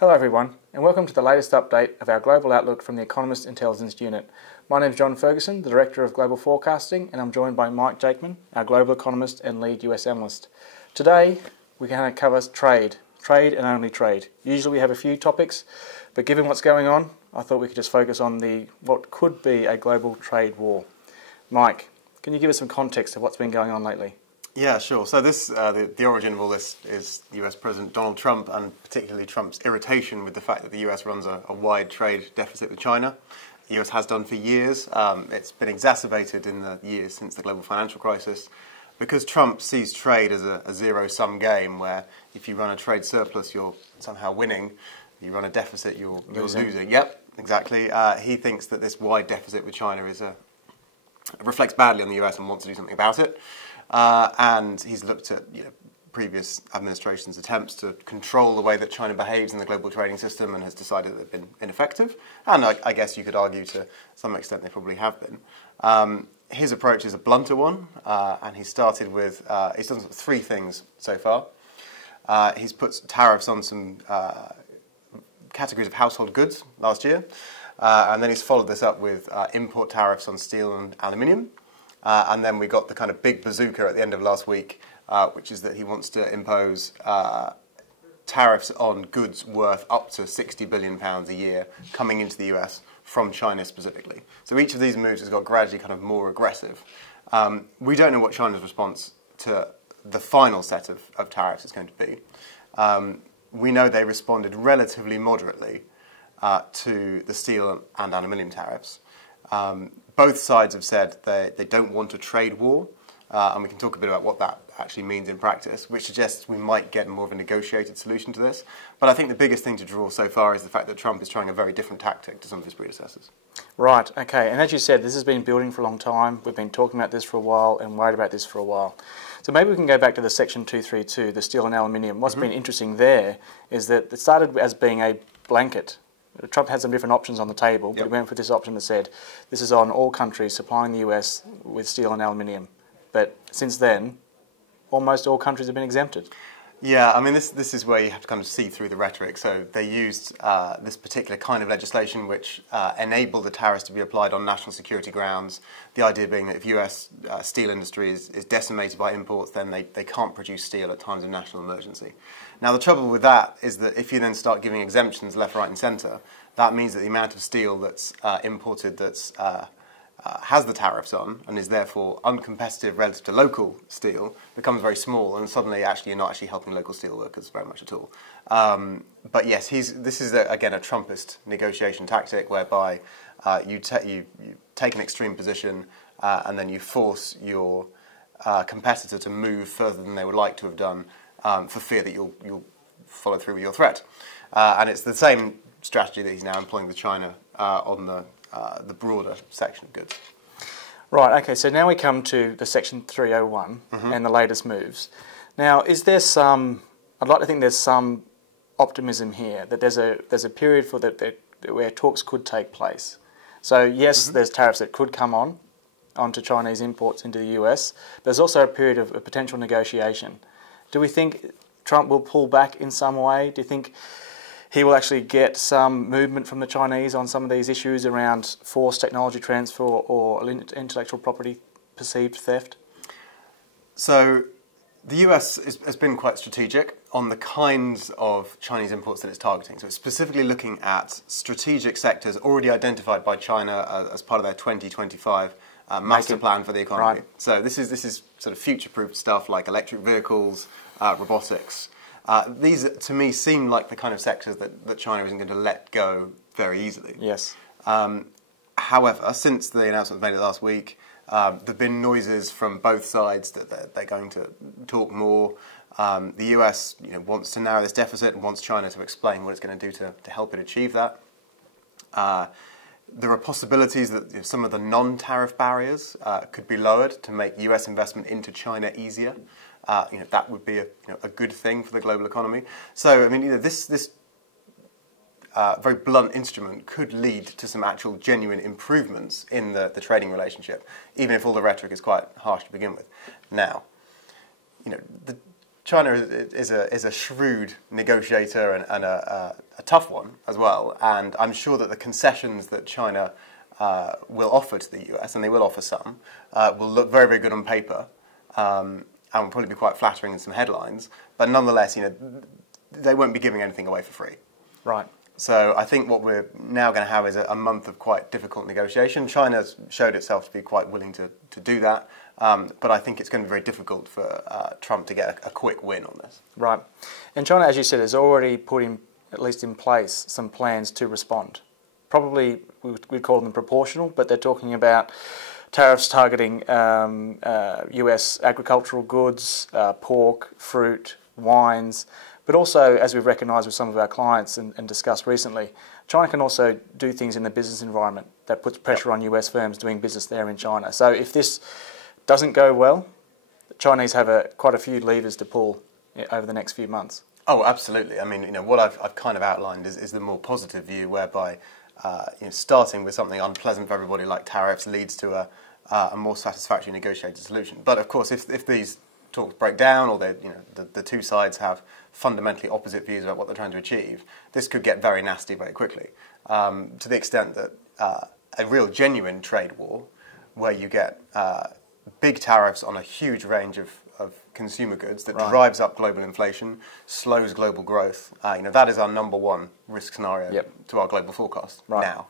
Hello everyone, and welcome to the latest update of our Global Outlook from the Economist Intelligence Unit. My name is John Ferguson, the Director of Global Forecasting, and I'm joined by Mike Jakeman, our Global Economist and Lead US Analyst. Today, we're going to cover trade and only trade. Usually we have a few topics, but given what's going on, I thought we could just focus on what could be a global trade war. Mike, can you give us some context of what's been going on lately? Yeah, sure. So the origin of all this is US President Donald Trump, and particularly Trump's irritation with the fact that the US runs a wide trade deficit with China. The US has done for years. It's been exacerbated in the years since the global financial crisis because Trump sees trade as a zero-sum game where if you run a trade surplus, you're somehow winning. You run a deficit, you're losing. Yep, exactly. He thinks that this wide deficit with China reflects badly on the US and wants to do something about it. And he's looked at previous administrations' attempts to control the way that China behaves in the global trading system and has decided that they've been ineffective. And I guess you could argue to some extent they probably have been. His approach is a blunter one, and he's done three things so far. He's put tariffs on some categories of household goods last year, and then he's followed this up with import tariffs on steel and aluminium. And then we got the kind of big bazooka at the end of last week, which is that he wants to impose tariffs on goods worth up to £60 billion a year coming into the US from China specifically. So each of these moves has got gradually kind of more aggressive. We don't know what China's response to the final set of tariffs is going to be. We know they responded relatively moderately to the steel and aluminium tariffs. Both sides have said they don't want a trade war, and we can talk a bit about what that actually means in practice, which suggests we might get more of a negotiated solution to this. But I think the biggest thing to draw so far is the fact that Trump is trying a very different tactic to some of his predecessors. Right, okay, and as you said, this has been building for a long time. We've been talking about this for a while and worried about this for a while. So maybe we can go back to the Section 232, the steel and aluminium. What's been interesting there is that it started as being a blanket. Trump had some different options on the table, but he went for this option that said this is on all countries supplying the US with steel and aluminium. But since then, almost all countries have been exempted. Yeah, I mean, this is where you have to kind of see through the rhetoric. So they used this particular kind of legislation which enabled the tariffs to be applied on national security grounds, the idea being that if US steel industry is decimated by imports, then they can't produce steel at times of national emergency. Now, the trouble with that is that if you then start giving exemptions left, right and centre, that means that the amount of steel that's imported that's has the tariffs on and is therefore uncompetitive relative to local steel becomes very small, and suddenly actually you're not actually helping local steel workers very much at all. But yes, this is again a Trumpist negotiation tactic whereby you take an extreme position and then you force your competitor to move further than they would like to have done for fear that you'll follow through with your threat. And it's the same strategy that he's now employing with China on the broader section of goods. Right, okay, so now we come to the Section 301 and the latest moves. Now, is there I'd like to think there's some optimism here, that there's a period for where talks could take place. So yes, there's tariffs that could come onto Chinese imports into the US, but there's also a period of potential negotiation. Do we think Trump will pull back in some way? Do you think he will actually get some movement from the Chinese on some of these issues around forced technology transfer or intellectual property perceived theft? So the US has been quite strategic on the kinds of Chinese imports that it's targeting. So it's specifically looking at strategic sectors already identified by China as part of their 2025 master plan for the economy. Right. So this is sort of future-proof stuff like electric vehicles, robotics. These, to me, seem like the kind of sectors that China isn't going to let go very easily. Yes. However, since the announcement was made last week, there have been noises from both sides that they're going to talk more. The US wants to narrow this deficit and wants China to explain what it's going to do to help it achieve that. There are possibilities that some of the non-tariff barriers could be lowered to make US investment into China easier. That would be a good thing for the global economy. So, I mean, this very blunt instrument could lead to some actual genuine improvements in the trading relationship, even if all the rhetoric is quite harsh to begin with. Now, the China is a shrewd negotiator and a tough one as well, and I'm sure that the concessions that China will offer to the US, and they will offer some, will look very, very good on paper, and will probably be quite flattering in some headlines, but nonetheless, they won't be giving anything away for free. Right. So I think what we're now going to have is a month of quite difficult negotiation. China's showed itself to be quite willing to do that, but I think it's going to be very difficult for Trump to get a quick win on this. Right. And China, as you said, has already put at least in place some plans to respond. Probably we'd call them proportional, but they're talking about tariffs targeting US agricultural goods, pork, fruit, wines, but also, as we've recognised with some of our clients and discussed recently, China can also do things in the business environment that puts pressure on US firms doing business there in China. So if this doesn't go well, the Chinese have quite a few levers to pull over the next few months. Oh, absolutely. I mean, what I've kind of outlined is the more positive view, whereby starting with something unpleasant for everybody like tariffs leads to a more satisfactory negotiated solution. But of course, if these talks break down, or the two sides have fundamentally opposite views about what they're trying to achieve, this could get very nasty very quickly, to the extent that a real genuine trade war, where you get big tariffs on a huge range of consumer goods that drives up global inflation, slows global growth, that is our number one risk scenario to our global forecast now.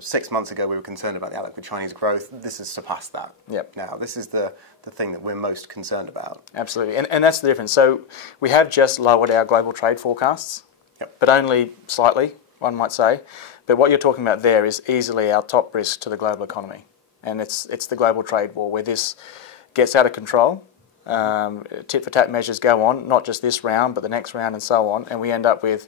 6 months ago we were concerned about the outlook for Chinese growth. This has surpassed that. Now this is the thing that we're most concerned about. Absolutely, and that's the difference. So we have just lowered our global trade forecasts, but only slightly, one might say. But what you're talking about there is easily our top risk to the global economy, and it's the global trade war, where this gets out of control. Tit-for-tat measures go on, not just this round, but the next round and so on, and we end up with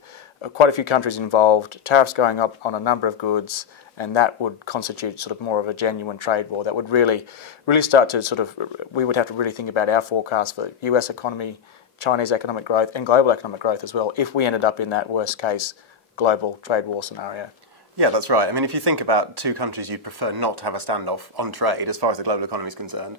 quite a few countries involved, tariffs going up on a number of goods, and that would constitute sort of more of a genuine trade war that would really start to we would have to really think about our forecast for US economy, Chinese economic growth, and global economic growth as well, if we ended up in that worst case global trade war scenario. Yeah, that's right. I mean, if you think about two countries you'd prefer not to have a standoff on trade as far as the global economy is concerned,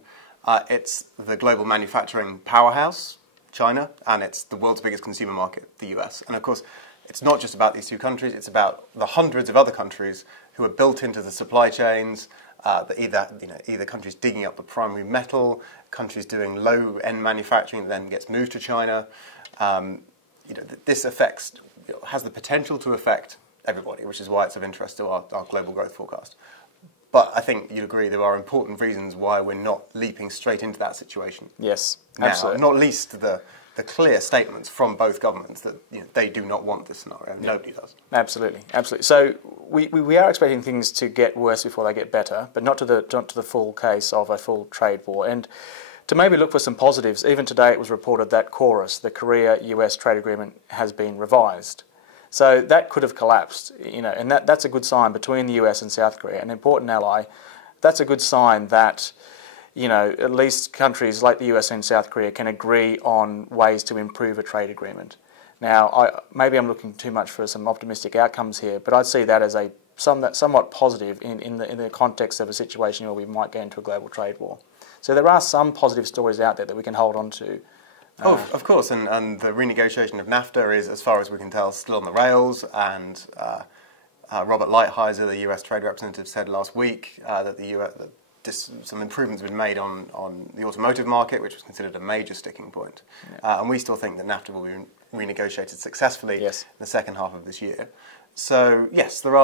it's the global manufacturing powerhouse, China, and it's the world's biggest consumer market, the US. And of course, it's not just about these two countries, it's about the hundreds of other countries who are built into the supply chains, either countries digging up the primary metal, countries doing low-end manufacturing that then gets moved to China. This has the potential to affect everybody, which is why it's of interest to our global growth forecast. But I think you'd agree there are important reasons why we're not leaping straight into that situation. Yes, now, absolutely. Not least the clear statements from both governments that they do not want this scenario. Nobody does. Absolutely, absolutely. So we are expecting things to get worse before they get better, but not to the full case of a full trade war. And to maybe look for some positives, even today it was reported that KORUS, the Korea-US trade agreement, has been revised. So that could have collapsed, and that's a good sign between the US and South Korea, an important ally. That's a good sign that, at least countries like the US and South Korea can agree on ways to improve a trade agreement. Now, maybe I'm looking too much for some optimistic outcomes here, but I'd see that as somewhat positive in the context of a situation where we might get into a global trade war. So there are some positive stories out there that we can hold on to. Of course, and the renegotiation of NAFTA is, as far as we can tell, still on the rails, and Robert Lighthizer, the US Trade Representative, said last week that some improvements have been made on the automotive market, which was considered a major sticking point. And we still think that NAFTA will be renegotiated successfully in the second half of this year. So yes, there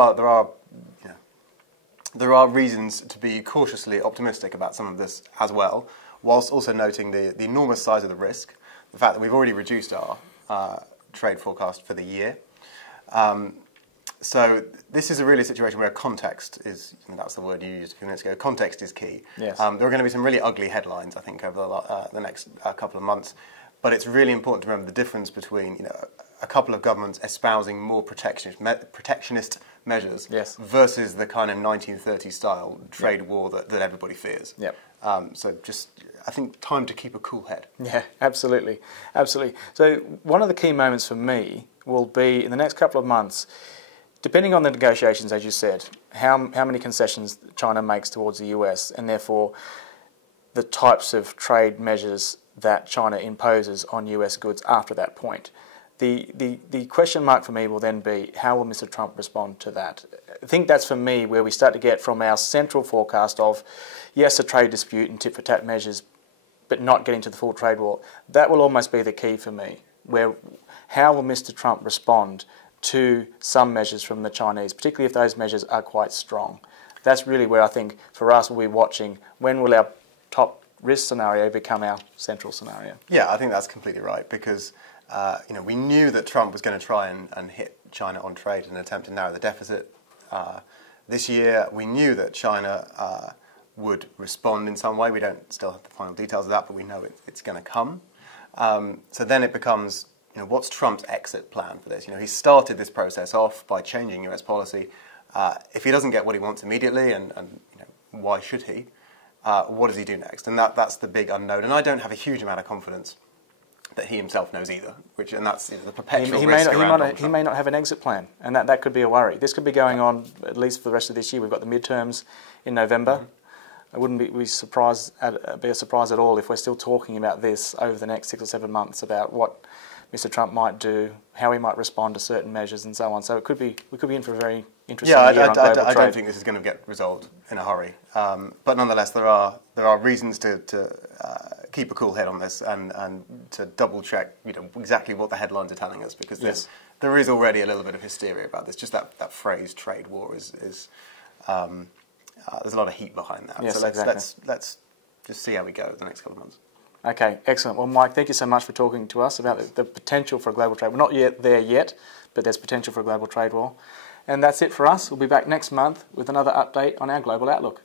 are reasons to be cautiously optimistic about some of this as well, whilst also noting the enormous size of the risk, the fact that we've already reduced our trade forecast for the year. So this is really a situation where context is, that's the word you used a few minutes ago, context is key. Yes. There are going to be some really ugly headlines, I think, over the next couple of months, but it's really important to remember the difference between a couple of governments espousing more protectionist measures versus the kind of 1930s style trade war that everybody fears. So just, I think, time to keep a cool head. Yeah, absolutely, absolutely. So one of the key moments for me will be in the next couple of months, depending on the negotiations, as you said, how many concessions China makes towards the US, and therefore the types of trade measures that China imposes on US goods after that point. The question mark for me will then be, how will Mr. Trump respond to that? I think that's for me where we start to get from our central forecast of, yes, a trade dispute and tit-for-tat measures, but not getting to the full trade war. That will almost be the key for me, where how will Mr. Trump respond to some measures from the Chinese, particularly if those measures are quite strong. That's really where I think for us we'll be watching, when will our top risk scenario become our central scenario? Yeah, I think that's completely right, because we knew that Trump was going to try and hit China on trade in an attempt to narrow the deficit. This year we knew that China would respond in some way. We don't still have the final details of that, but we know it's going to come. So then it becomes, what's Trump's exit plan for this? He started this process off by changing US policy. If he doesn't get what he wants immediately, and why should he? What does he do next? And that's the big unknown. And I don't have a huge amount of confidence that he himself knows either. And that's the perpetual risk around Donald Trump. He may not have an exit plan, and that could be a worry. This could be going on at least for the rest of this year. We've got the midterms in November. Mm-hmm. I wouldn't be a surprise at all if we're still talking about this over the next 6 or 7 months, about what Mr. Trump might do, how he might respond to certain measures, and so on. So we could be in for a very interesting year on global trade. I don't think this is going to get resolved in a hurry. But nonetheless, there are reasons to keep a cool head on this and to double check exactly what the headlines are telling us, because there is already a little bit of hysteria about this. Just that phrase trade war is there's a lot of heat behind that. Yes, so exactly. let's just see how we go the next couple of months. Okay, excellent. Well, Mike, thank you so much for talking to us about the potential for a global trade. We're not yet there yet, but there's potential for a global trade war. And that's it for us. We'll be back next month with another update on our global outlook.